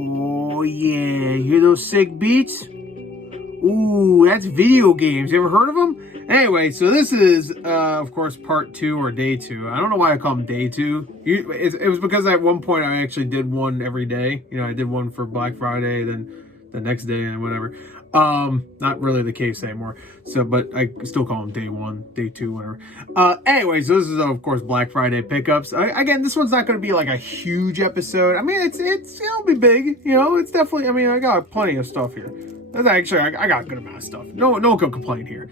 Oh yeah, you hear those sick beats? Ooh, that's video games. You ever heard of them? Anyway, so this is, of course, part 2 or day 2. I don't know why I call them day 2. It was because at one point I actually did one every day. You know, I did one for Black Friday, then the next day and whatever. Not really the case anymore. So, but I still call them day 1, day 2, whatever. Anyway, so this is, of course, Black Friday pickups. Again, this one's not going to be like a huge episode. I mean, it's it'll be big. You know, it's definitely, I mean, I got plenty of stuff here. Actually, I got a good amount of stuff. No one can complain here.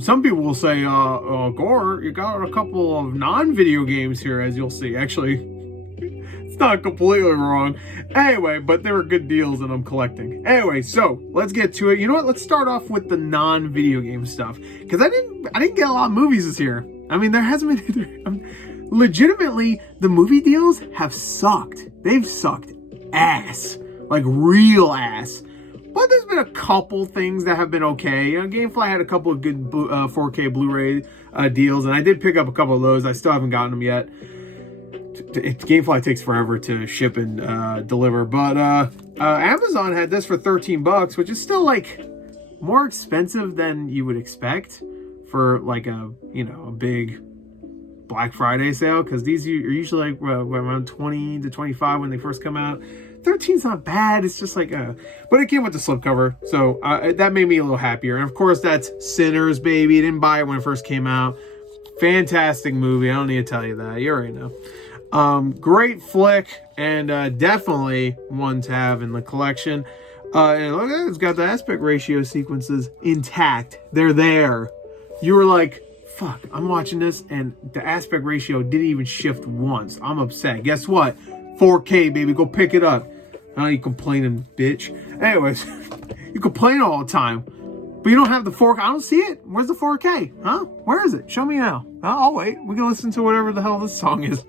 Some people will say, Gore, you got a couple of non-video games here, as you'll see. Actually, it's not completely wrong. Anyway, but they were good deals and I'm collecting. Anyway, so let's get to it. You know what? Let's start off with the non-video game stuff. Because I didn't get a lot of movies this year. I mean, there hasn't been... legitimately, the movie deals have sucked. They've sucked ass. Like, real ass. But there's been a couple things that have been okay. You know, Gamefly had a couple of good 4K Blu-ray deals, and I did pick up a couple of those. I still haven't gotten them yet. Gamefly takes forever to ship and deliver. But Amazon had this for $13, which is still like more expensive than you would expect for like a big Black Friday sale, because these are usually like around 20 to 25 when they first come out. 13's not bad. It's just like, but it came with the slipcover, so that made me a little happier. And of course, that's Sinners, baby. Didn't buy it when it first came out. Fantastic movie. I don't need to tell you that. You already know. Great flick, and definitely one to have in the collection. And look at it, it's got the aspect ratio sequences intact. They're there. You were like, fuck, I'm watching this, and the aspect ratio didn't even shift once. I'm upset. Guess what? 4K, baby. Go pick it up. I know you complaining, bitch. Anyways, you complain all the time, but you don't have the 4K. I don't see it. Where's the 4K? Huh? Where is it? Show me now. I'll wait. We can listen to whatever the hell this song is.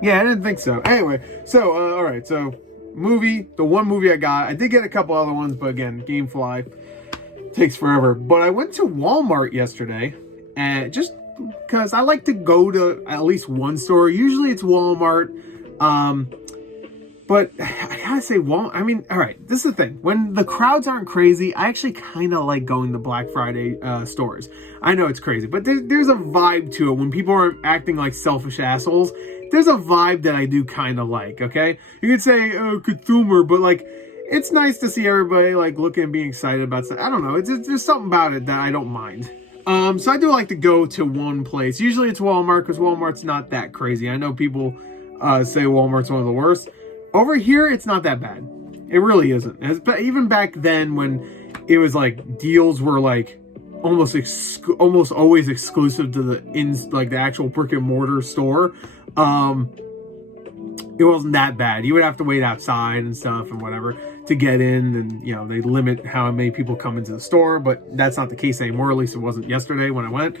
Yeah, I didn't think so. Anyway, so, all right. So, the one movie I got. I did get a couple other ones, but again, Gamefly takes forever. But I went to Walmart yesterday, and just because I like to go to at least one store. Usually it's Walmart, but I gotta say, I mean, all right, this is the thing. When the crowds aren't crazy, I actually kind of like going to Black Friday stores. I know it's crazy, but there's a vibe to it. When people are acting like selfish assholes, there's a vibe that I do kind of like, okay? You could say, oh, consumer, but like, it's nice to see everybody like looking and being excited about stuff. I don't know. There's something about it that I don't mind. So I do like to go to one place. Usually it's Walmart, because Walmart's not that crazy. I know people say Walmart's one of the worst. Over here, it's not that bad. It really isn't. But even back then, when it was like deals were like almost always exclusive to the actual brick and mortar store. It wasn't that bad. You would have to wait outside and stuff and whatever to get in, and they limit how many people come into the store, but that's not the case anymore. At least it wasn't yesterday when I went.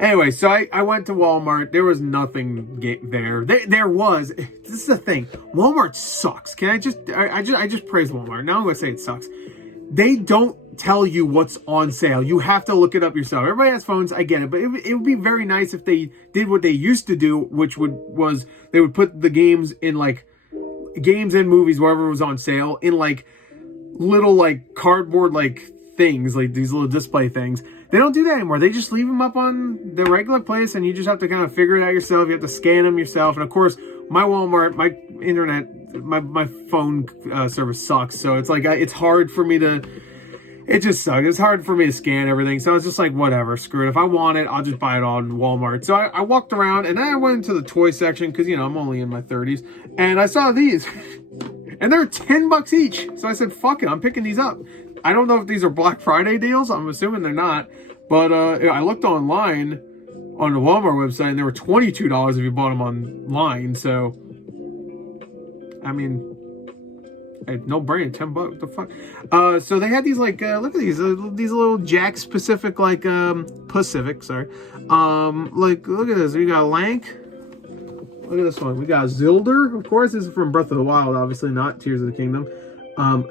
Anyway, so I went to Walmart. There was nothing there. There was. This is the thing. Walmart sucks. Can I just praise Walmart. Now I'm going to say it sucks. They don't tell you what's on sale. You have to look it up yourself. Everybody has phones. I get it. But it would be very nice if they did what they used to do, which was they would put the games in like games and movies, wherever it was on sale, in like little like cardboard like things, like these little display things. They don't do that anymore. They just leave them up on the regular place, and you just have to kind of figure it out yourself. You have to scan them yourself. And of course, my Walmart, my internet, my phone service sucks. So it's like it's hard for me to. It just sucks. It's hard for me to scan everything. So it's just like, whatever, screw it. If I want it, I'll just buy it on Walmart. So I walked around, and then I went into the toy section because, I'm only in my 30s. And I saw these. And they're $10 each. So I said, fuck it, I'm picking these up. I don't know if these are Black Friday deals. I'm assuming they're not. But I looked online on the Walmart website, and they were $22 if you bought them online. So, I mean... no brainer, $10. What the fuck? So they had these like look at these little Jack specific like Pacific, sorry. Like look at this. We got Lank. Look at this one. We got Zilder, of course. This is from Breath of the Wild, obviously not Tears of the Kingdom.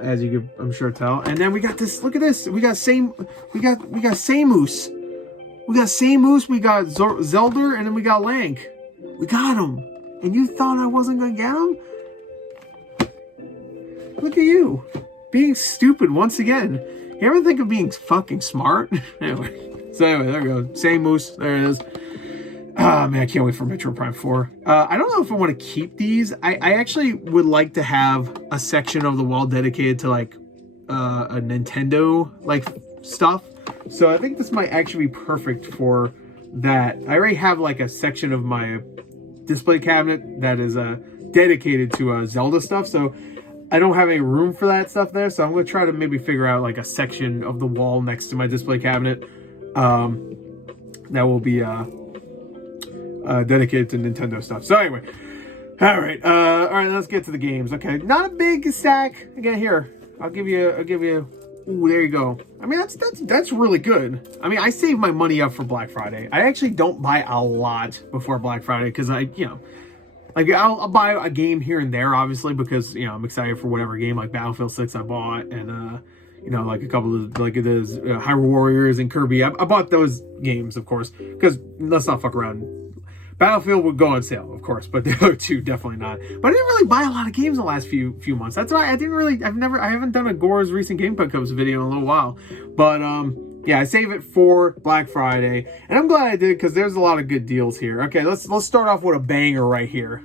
As you can I'm sure tell. And then we got this. Look at this. We got Samus. We got Samus, we got Zelda, and then we got Link. We got them. And you thought I wasn't going to get them? Look at you. Being stupid once again. You ever think of being fucking smart? Anyway. So anyway, there we go. Samus. There it is. Ah, man, I can't wait for Metroid Prime 4. I don't know if I want to keep these. I actually would like to have a section of the wall dedicated to, like, a Nintendo, like, stuff. So I think this might actually be perfect for that. I already have, like, a section of my display cabinet that is dedicated to Zelda stuff. So I don't have any room for that stuff there. So I'm going to try to maybe figure out, like, a section of the wall next to my display cabinet that will be... dedicated to Nintendo stuff. So anyway, all right, let's get to the games. Okay, not a big stack again. Here, I'll give you. Ooh, there you go. I mean, that's really good. I mean, I save my money up for Black Friday. I actually don't buy a lot before Black Friday because like I'll buy a game here and there, obviously, because I'm excited for whatever game like Battlefield 6 I bought and like a couple of like those Hyrule Warriors and Kirby. I bought those games, of course, because let's not fuck around. Battlefield would go on sale, of course, but the other two definitely not. But I didn't really buy a lot of games the last few months. That's why I haven't done a Gore's recent game pickups video in a little while. But yeah, I save it for Black Friday, and I'm glad I did because there's a lot of good deals here. Okay, let's start off with a banger right here.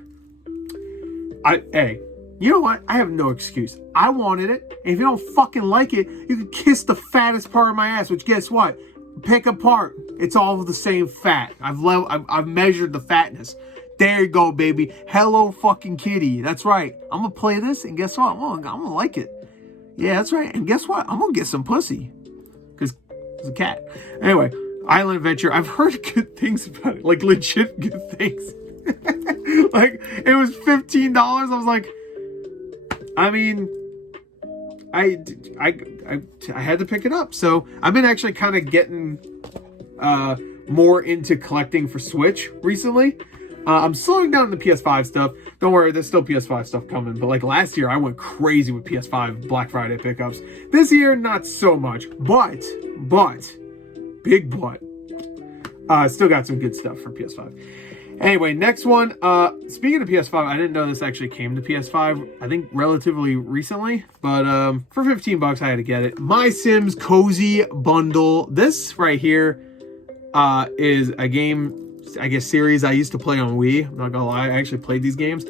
Hey, you know what? I have no excuse. I wanted it, and if you don't fucking like it, you can kiss the fattest part of my ass. Which guess what? Pick apart. It's all the same fat. I've measured the fatness. There you go, baby. Hello fucking Kitty. That's right. I'm gonna play this, and guess what? I'm gonna like it. Yeah, that's right. And guess what? I'm gonna get some pussy. Because it's a cat. Anyway, Island Adventure. I've heard good things about it. Like, legit good things. Like, it was $15. I was like, I mean... I had to pick it up. So I've been actually kind of getting more into collecting for Switch recently. I'm slowing down the PS5 stuff. Don't worry, there's still PS5 stuff coming. But like last year, I went crazy with PS5 Black Friday pickups. This year, not so much. But, big but, still got some good stuff for PS5. Anyway, next one. Speaking of PS5, I didn't know this actually came to PS5. I think relatively recently, but for $15, I had to get it. My Sims Cozy Bundle. This right here is a game, I guess, series I used to play on Wii. I'm not gonna lie, I actually played these games,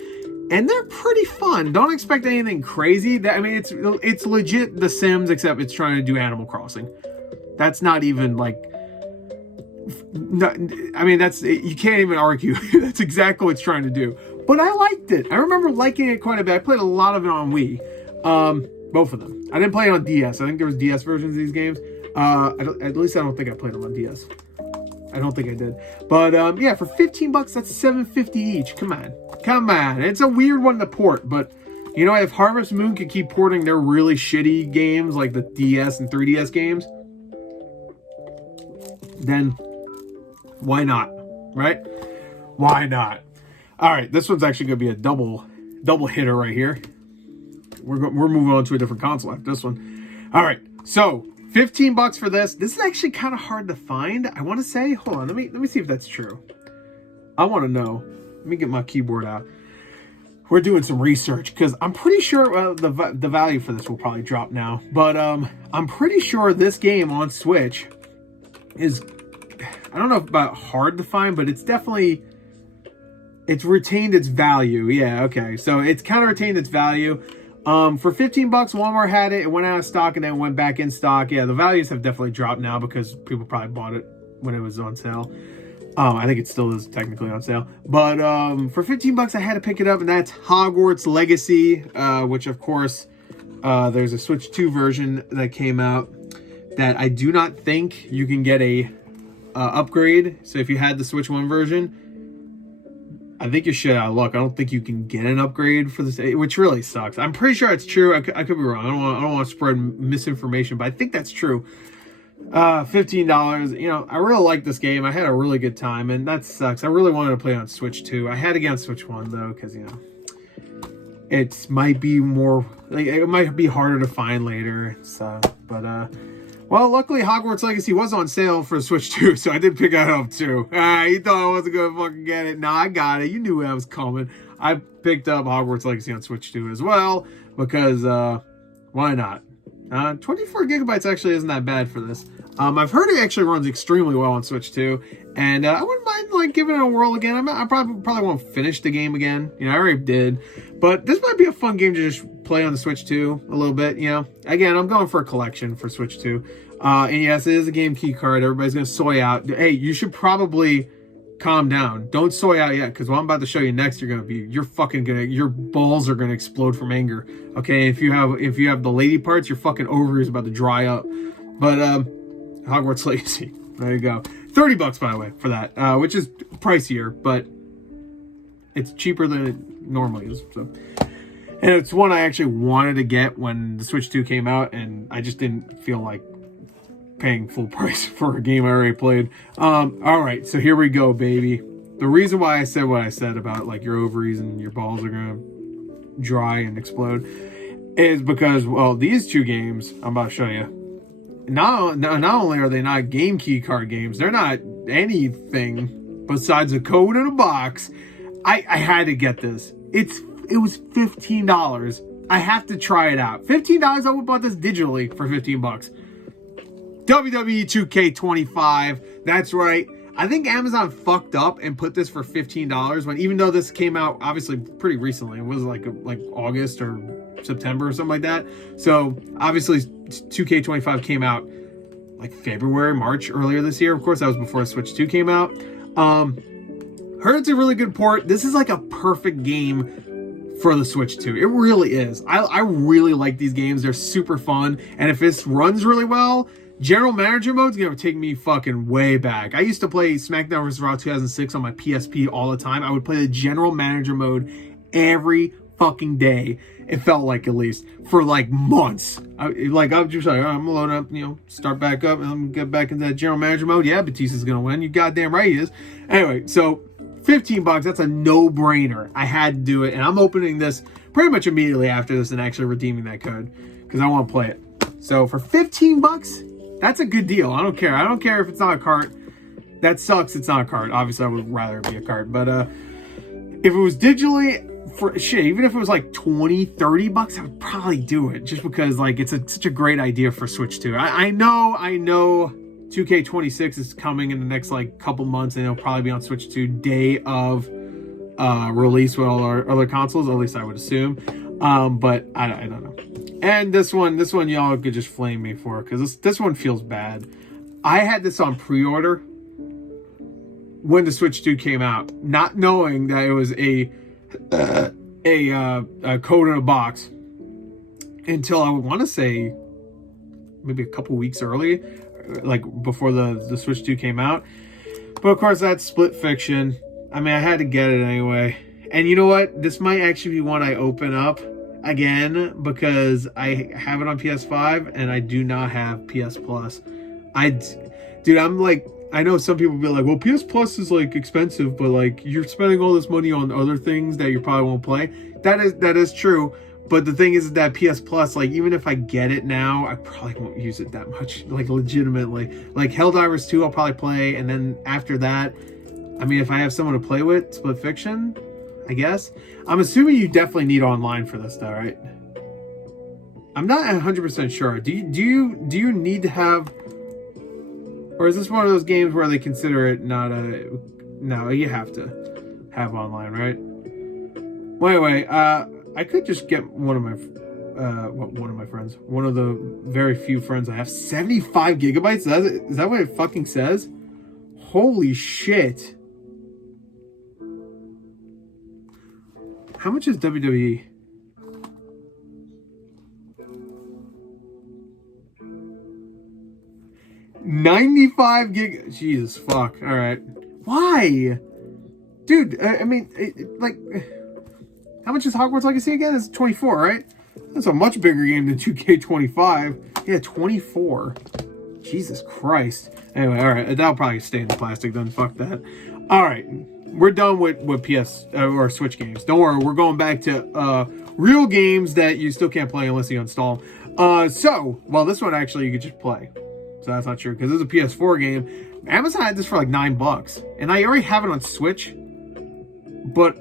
and they're pretty fun. Don't expect anything crazy. I mean, it's legit The Sims, except it's trying to do Animal Crossing. That's not even like. No, I mean, you can't even argue. That's exactly what it's trying to do. But I liked it. I remember liking it quite a bit. I played a lot of it on Wii. Both of them. I didn't play it on DS. I think there was DS versions of these games. At least I don't think I played them on DS. I don't think I did. But yeah, for $15, that's $7.50 each. Come on. It's a weird one to port, but if Harvest Moon could keep porting their really shitty games like the DS and 3DS games, then why not, right? Why not? All right, this one's actually going to be a double hitter right here. We're moving on to a different console after this one. All right, so $15 for this. This is actually kind of hard to find. I want to say, hold on, let me see if that's true. I want to know. Let me get my keyboard out. We're doing some research because I'm pretty sure the value for this will probably drop now. But I'm pretty sure this game on Switch is, I don't know about hard to find, but it's retained its value. Yeah, okay. So it's kind of retained its value. For $15, Walmart had it. It went out of stock and then went back in stock. Yeah, the values have definitely dropped now because people probably bought it when it was on sale. I think it still is technically on sale. But for $15, I had to pick it up, and that's Hogwarts Legacy, which, of course, there's a Switch 2 version that came out that I do not think you can get a upgrade. So if you had the Switch 1 version, I think you're shit out of luck. I don't think you can get an upgrade for this, which really sucks. I'm pretty sure it's true. I could be wrong. I don't want to spread misinformation, but I think that's true. $15. I really like this game. I had a really good time, and that sucks. I really wanted to play on Switch 2. I had to get on Switch 1 though, because it might be more like, it might be harder to find later. So, but Well, luckily Hogwarts Legacy was on sale for the Switch 2, so I did pick that up too. You thought I wasn't going to fucking get it. Nah, I got it. You knew I was coming. I picked up Hogwarts Legacy on Switch 2 as well, because, why not? 24 gigabytes actually isn't that bad for this. I've heard it actually runs extremely well on Switch 2, and I wouldn't mind like giving it a whirl again. I probably won't finish the game again. You know, I already did, but this might be a fun game to just play on the Switch 2 a little bit. You know, again, I'm going for a collection for Switch 2, and yes, it is a game key card. Everybody's gonna soy out. Hey, you should probably calm down. Don't soy out yet, because what I'm about to show you next, your balls are gonna explode from anger. Okay, if you have the lady parts, your fucking ovaries about to dry up. But Hogwarts Legacy, there you go. $30 by the way for that, which is pricier, but it's cheaper than it normally is. So, and it's one I actually wanted to get when the Switch 2 came out, and I just didn't feel like paying full price for a game I already played. All right, so here we go, baby. The reason why I said what I said about like your ovaries and your balls are gonna dry and explode is because, well, these two games I'm about to show you, not only are they not game key card games, they're not anything besides a code in a box. I had to get this. It was $15. I have to try it out. $15. I would have bought this digitally for $15. WWE 2K25. That's right. I think Amazon fucked up and put this for $15 when, even though this came out obviously pretty recently, it was like August or September or something like that. So obviously 2K25 came out like February, March earlier this year. Of course, that was before Switch 2 came out. Heard it's a really good port. This is like a perfect game for the Switch 2. It really is. I really like these games. They're super fun. And if this runs really well, General Manager mode is going to take me fucking way back. I used to play SmackDown vs. Raw 2006 on my PSP all the time. I would play the General Manager mode every fucking day. It felt like, at least, for like months. I'm just like, I'm gonna load up, you know, start back up, and I'm gonna get back into that General Manager mode. Yeah, Batista's gonna win. You goddamn right he is. Anyway, so $15, that's a no-brainer. I had to do it, and I'm opening this pretty much immediately after this and actually redeeming that code because I want to play it. So for $15, that's a good deal. I don't care. I don't care if it's not a cart. That sucks. It's not a cart. Obviously, I would rather it be a cart. But if it was digitally, for shit, even if it was like $20-$30, I would probably do it just because like it's such a great idea for Switch 2. I know 2K26 is coming in the next like couple months, and it'll probably be on Switch 2 day of release with all our other consoles. At least I would assume. But I don't know. And this one y'all could just flame me for, because this one feels bad. I had this on pre-order when the Switch 2 came out, not knowing that it was a code in a box until I want to say maybe a couple weeks early, like before the Switch 2 came out. But of course, that's Split Fiction. I mean, I had to get it anyway. And you know what? This might actually be one I open up again because I have it on PS5 and I do not have PS Plus. Dude, I'm like, I know some people will be like, well, PS Plus is like expensive, but like you're spending all this money on other things that you probably won't play. That is true. But the thing is that PS Plus, like, even if I get it now, I probably won't use it that much, like, legitimately. Like, Helldivers 2 I'll probably play, and then after that, I mean, if I have someone to play with, Split Fiction, I guess. I'm assuming you definitely need online for this, though, right? I'm not 100% sure. Do you need to have... Or is this one of those games where they consider it not a... No, you have to have online, right? Well, anyway, I could just get one of my friends. One of the very few friends I have. 75 gigabytes? Is that what it fucking says? Holy shit. How much is WWE? $95 gig. Jesus fuck. All right. Why? Dude, I mean, like... How much is Hogwarts Legacy again? It's 24, right? That's a much bigger game than 2K25. Yeah, 24. Jesus Christ. Anyway, all right. That'll probably stay in the plastic then. Fuck that. All right. We're done with PS or Switch games. Don't worry. We're going back to real games that you still can't play unless you install them. So, well, this one actually you could just play. so that's not true because it's a PS4 game. Amazon had this for like $9, and I already have it on Switch. But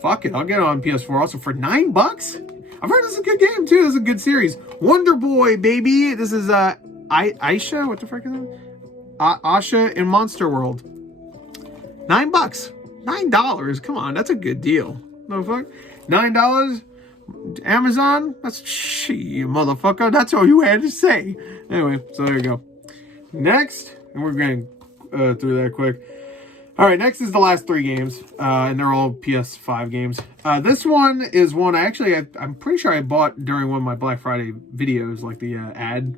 fuck it, I'll get it on PS4 also for $9. I've heard this is a good game too. This is a good series. Wonder Boy, baby. This is Aisha. What the fuck is that? Asha in Monster World. $9. $9. Come on, that's a good deal. No fuck. $9. Amazon. That's shit, motherfucker. That's all you had to say. Anyway, so there you go. Next, and we're getting through that quick. All right, next is the last 3 games, and they're all PS5 games. This one is one I'm pretty sure I bought during one of my Black Friday videos, like the ad,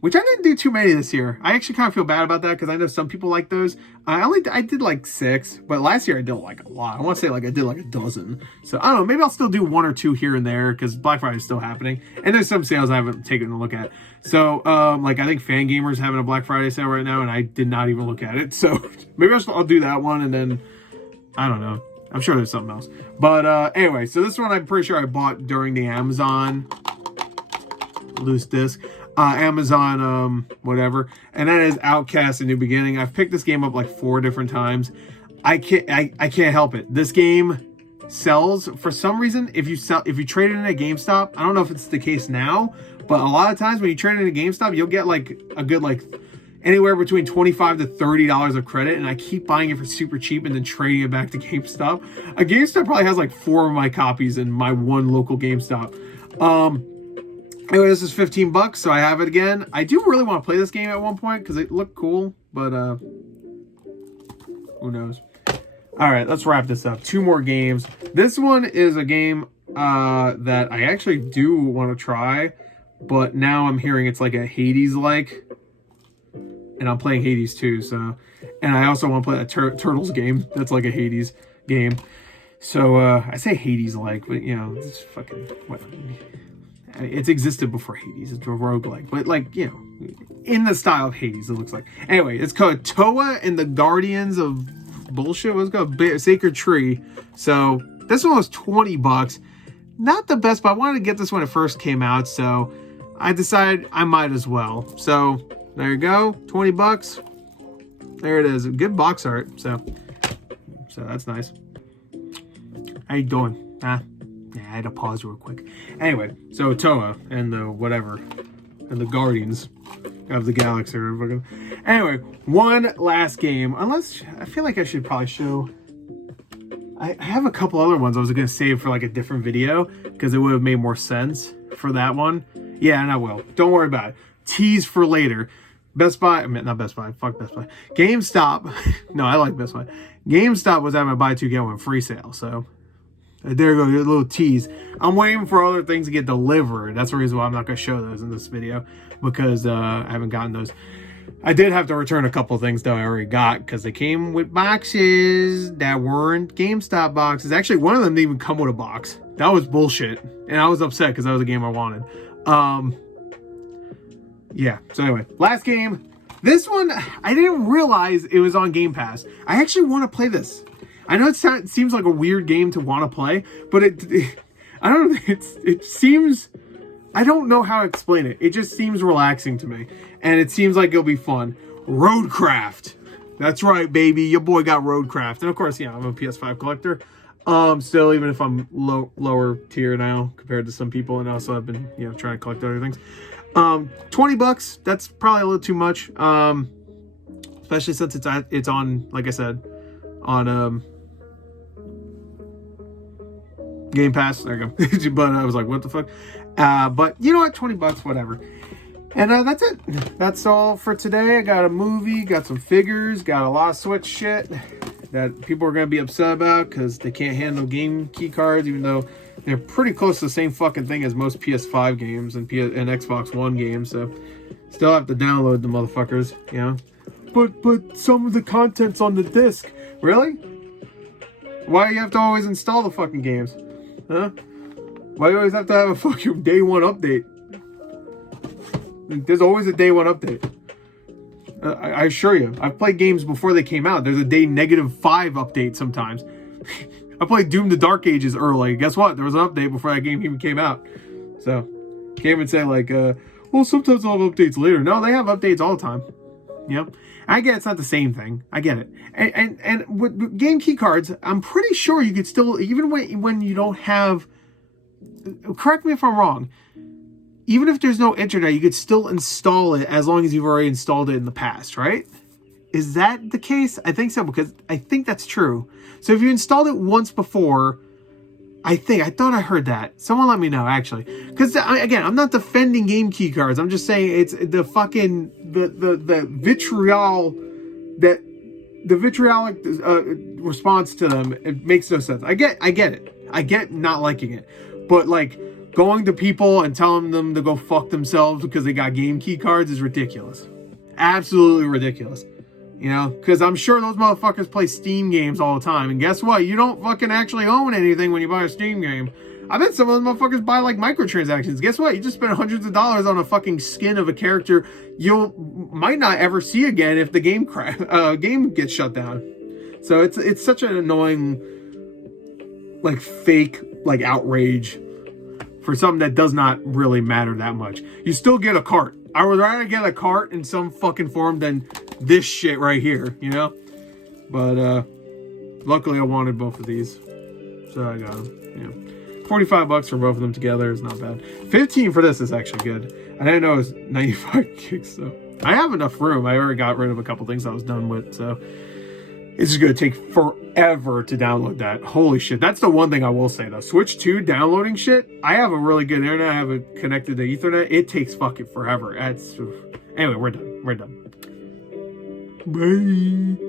which I didn't do too many this year. I actually kind of feel bad about that because I know some people like those. I did like 6, but last year I did like a lot. I want to say like I did like a dozen. So I don't know, maybe I'll still do 1 or 2 here and there because Black Friday is still happening, and there's some sales I haven't taken a look at. So, like, I think Fangamer's having a Black Friday sale right now, and I did not even look at it. So, maybe I'll do that one, and then, I don't know. I'm sure there's something else. But, anyway, so this one I'm pretty sure I bought during the Amazon loose disc. Amazon, whatever. And that is Outcast: A New Beginning. I've picked this game up like 4 different times. I can't help it. This game sells for some reason. If you trade it in a GameStop, I don't know if it's the case now, but a lot of times when you trade it in a GameStop, you'll get like a good like anywhere between $25 to $30 of credit, and I keep buying it for super cheap and then trading it back to GameStop. A GameStop probably has like 4 of my copies in my one local GameStop. Anyway, this is $15, so I have it again. I do really want to play this game at one point because it looked cool, but who knows? All right, let's wrap this up. 2 more games. This one is a game that I actually do want to try, but now I'm hearing it's like a Hades-like, and I'm playing Hades too. So, and I also want to play a Turtles game that's like a Hades game. So I say Hades-like, but you know, it's fucking what. It's existed before Hades. It's a roguelike, but like, you know, in the style of Hades, it looks like. Anyway, it's called Toa and the Guardians of bullshit. What's it called? Sacred Tree. So this one was $20. Not the best, but I wanted to get this when it first came out, so I decided I might as well. So there you go, $20. There it is. A good box art. So that's nice. How you doing? Yeah, I had to pause real quick. Anyway, so Toa and the whatever and the Guardians of the Galaxy. Anyway, one last game. Unless I feel like I should probably show. I have a couple other ones I was going to save for like a different video because it would have made more sense for that one. Yeah, and I will. Don't worry about it. Tease for later. Best Buy, I mean, not Best Buy. Fuck Best Buy. GameStop. No, I like Best Buy. GameStop was having a buy 2 get 1 free sale. So there you go. Your little tease. I'm waiting for other things to get delivered. That's the reason why I'm not going to show those in this video because I haven't gotten those. I did have to return a couple things that I already got because they came with boxes that weren't GameStop boxes. Actually, one of them didn't even come with a box. That was bullshit. And I was upset because that was a game I wanted. Yeah, so anyway, last game. This one, I didn't realize it was on Game Pass. I actually want to play this. I know it seems like a weird game to want to play, but I don't know, it seems, I don't know how to explain it. It just seems relaxing to me. And it seems like it'll be fun. Roadcraft. That's right, baby. Your boy got Roadcraft. And of course, yeah, I'm a PS5 collector. Still, even if I'm lower tier now compared to some people, and also I've been, you know, trying to collect other things. $20. That's probably a little too much. Especially since it's on, like I said, on Game Pass. There you go. But I was like, what the fuck? But you know what? $20, whatever. And that's it. That's all for today. I got a movie, got some figures, got a lot of Switch shit that people are going to be upset about because they can't handle game key cards, even though they're pretty close to the same fucking thing as most PS5 games and Xbox One games. So still have to download the motherfuckers, you know. But some of the content's on the disc. Really? Why do you have to always install the fucking games? Huh? Why do you always have to have a fucking day 1 update? There's always a day 1 update. I assure you. I've played games before they came out. There's a day -5 update sometimes. I played Doom the Dark Ages early. Guess what? There was an update before that game even came out. So, can't even say like, well, sometimes they'll have updates later. No, they have updates all the time. You know, I get it's not the same thing. I get it. And with game key cards, I'm pretty sure you could still, even when you don't have, correct me if I'm wrong, even if there's no internet, you could still install it as long as you've already installed it in the past, right? Is that the case? I think so, because I think that's true. So if you installed it once before, I thought I heard that. Someone let me know, actually. Because, again, I'm not defending game key cards. I'm just saying it's the fucking, the vitriol, that the vitriolic response to them, it makes no sense. I get it. I get not liking it. But, like, going to people and telling them to go fuck themselves because they got game key cards is ridiculous. Absolutely ridiculous. You know, because I'm sure those motherfuckers play Steam games all the time. And guess what? You don't fucking actually own anything when you buy a Steam game. I bet some of those motherfuckers buy, like, microtransactions. Guess what? You just spent hundreds of dollars on a fucking skin of a character might not ever see again if the game gets shut down. So it's such an annoying, like, fake, like, outrage for something that does not really matter that much. You still get a cart. I would rather get a cart in some fucking form than this shit right here, you know? But, luckily I wanted both of these. So I got them, you know. 45 bucks for both of them together is not bad. 15 for this is actually good. I didn't know it was 95 gigs, so. I have enough room. I already got rid of a couple things I was done with, so. It's just going to take forever to download that. Holy shit. That's the one thing I will say, though. Switch 2 downloading shit. I have a really good internet. I have it connected to Ethernet. It takes fucking forever. Anyway, we're done. Bye.